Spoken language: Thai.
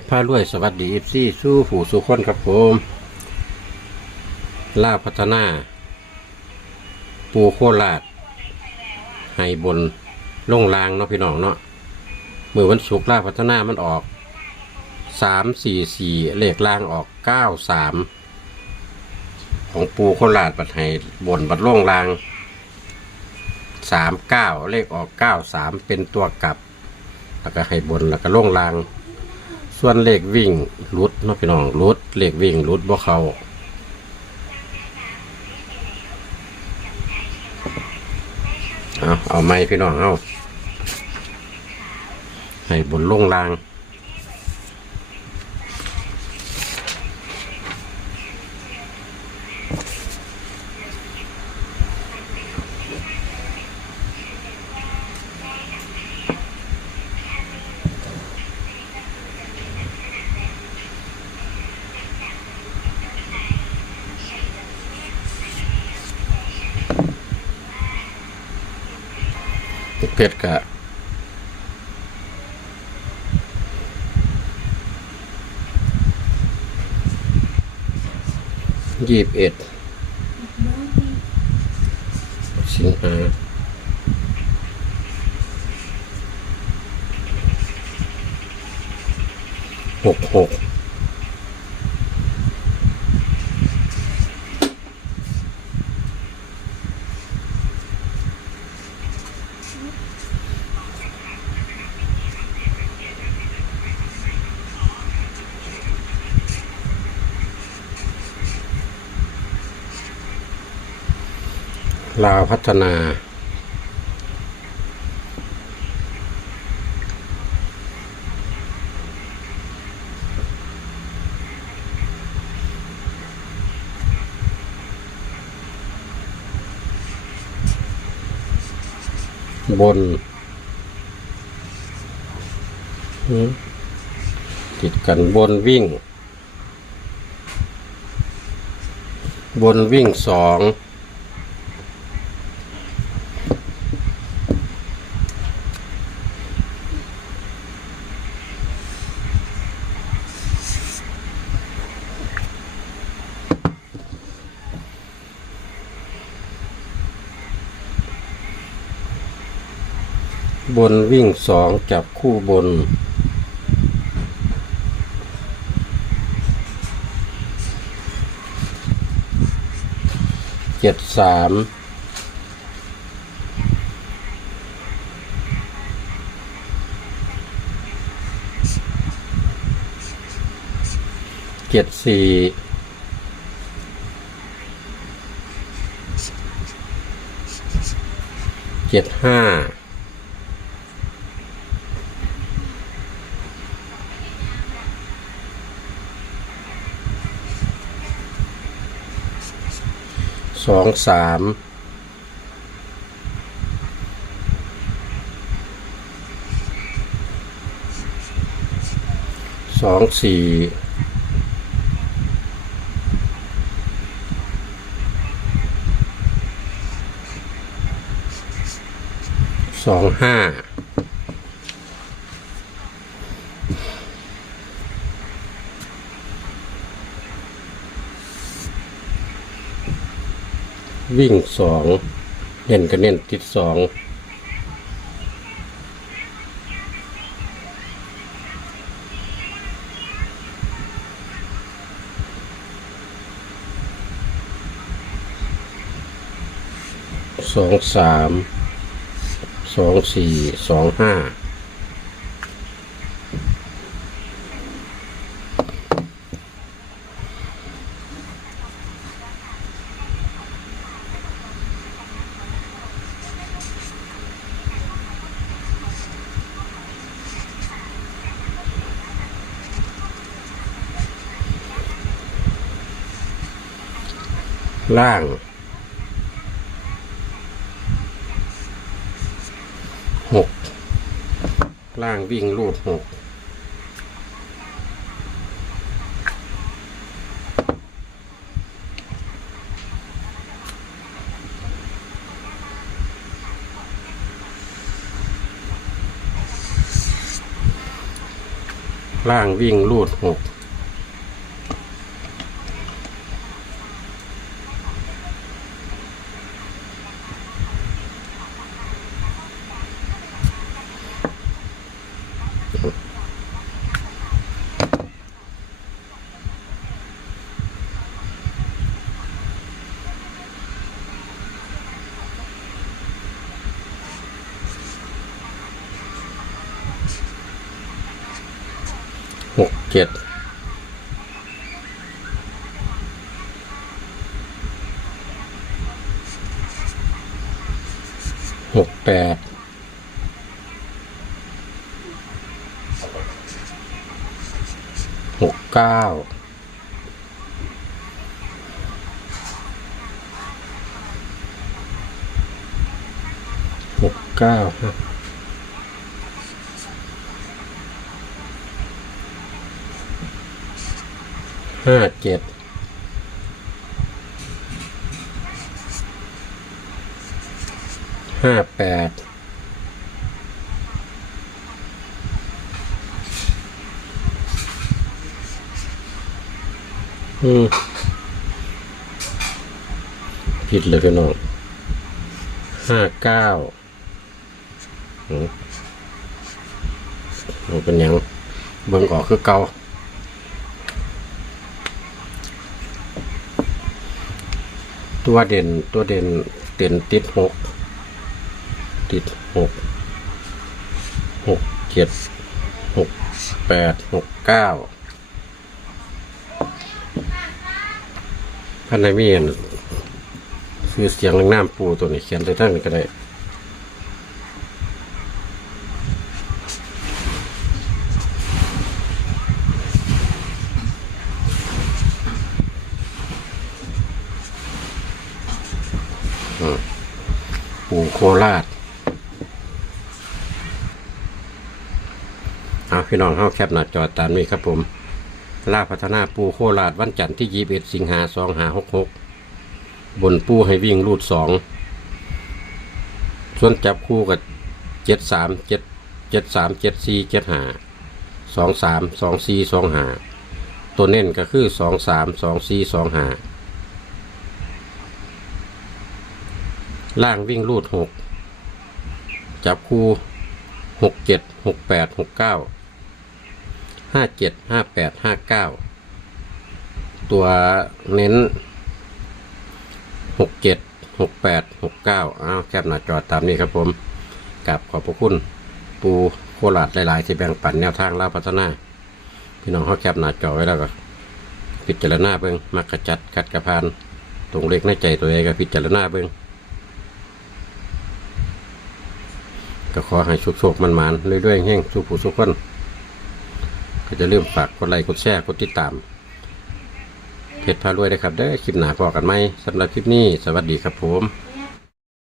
ชรผ้ารวย สวัสดีเอฟซีสู้ผู้สู้คนครับผมล่าพัฒนา ปูโคราชให้บนล่งรางเนาะพี่น้องเนาะเมื่อวันศุกร์ล่าพัฒนามันออกสามสี่สี่เลขล่างออกเก้าสามของปูโคราชบัดให้บนบัดล่งรางสามเก้าเลขออกเก้าสามเป็นตัวกลับแล้วก็ให้บนแล้วก็ล่งราง ส่วนเลขวิ่งรุดเนาะพี่น้องรุดเลขวิ่งรุดบ่เขาเอาเอาไม้พี่น้องเอาให้บนลงลาง เพชรกะยี่สิบเอ็ดสิงหาหกหก ลาวพัฒนา บนติดกันบนวิ่ง บนวิ่งสอง บนวิ่งสองจับคู่บน เจ็ดสามเจ็ดสี่เจ็ดห้า สองสามสองสี่สองห้า วิ่งสองเน้นก็เน้นติดสองสองสามสองสี่สองห้า ล่างหกล่างวิ่งรูดหกล่างวิ่งรูดหก หกเจ็ดหกแปด หกเก้าหกเก้าห้าเจ็ดห้าแปด อืมผิดเลยพี่น้องห้าเก้าอืมมันเป็นยังเบิ่งออกคือเก่าตัวเด่นตัวเด่นเด่นติดหกติดหกหกเจ็ดหกแปดหกเก้า พันในมีเห็นคือเสียงน้ำปูตัวนี้เขียนได้ทั้งนี้ก็ได้ปูโคราชเอาพี่น้องเข้าแคปหน้าจอตามนี้ครับผม ลาพัฒนาปูโคราชวันจันทร์ที่ยี่สิบสิงหาสองหาหกหกบนปูให้วิ่งรูดสองส่วนจับคู่กับเจ็ดสามเจ็ดเจ็ดสามเจ็ดสี่เจ็ดหาสองสามสองสี่สองหาตัวเน้นก็คือสองสามสองสี่สองหาล่างวิ่งรูดหกจับคู่หกเจ็ดหกแปดหกเก้า ห้าเจ็ดห้าแปดห้าเก้าตัวเน้นหกเจ็ดหกแปดหกเก้าอ้าวแคบหน้าจอตามนี้ครับผมกับขอบพระคุณ ปูโคราชหลายๆที่แบ่งปันแนวทางเล่าพัฒนา พี่น้องเขาแคบหน้าจอไว้แล้วก็พิจารณาเบิ้งมักกระจัดคัดกระพานตรงเล็กในใจตัวเองก็พิจารณาเบิ้งก็ขอให้โชคๆมันๆเรื่อยๆแห้งสุขผู้สุขคน ก็จะเริ่มฝากกดไลค์กดแชร์กดติดตามเพจพารวยนะครับได้อคลิปหนาพอกันไหมสำหรับคลิปนี้ สวัสดีครับผม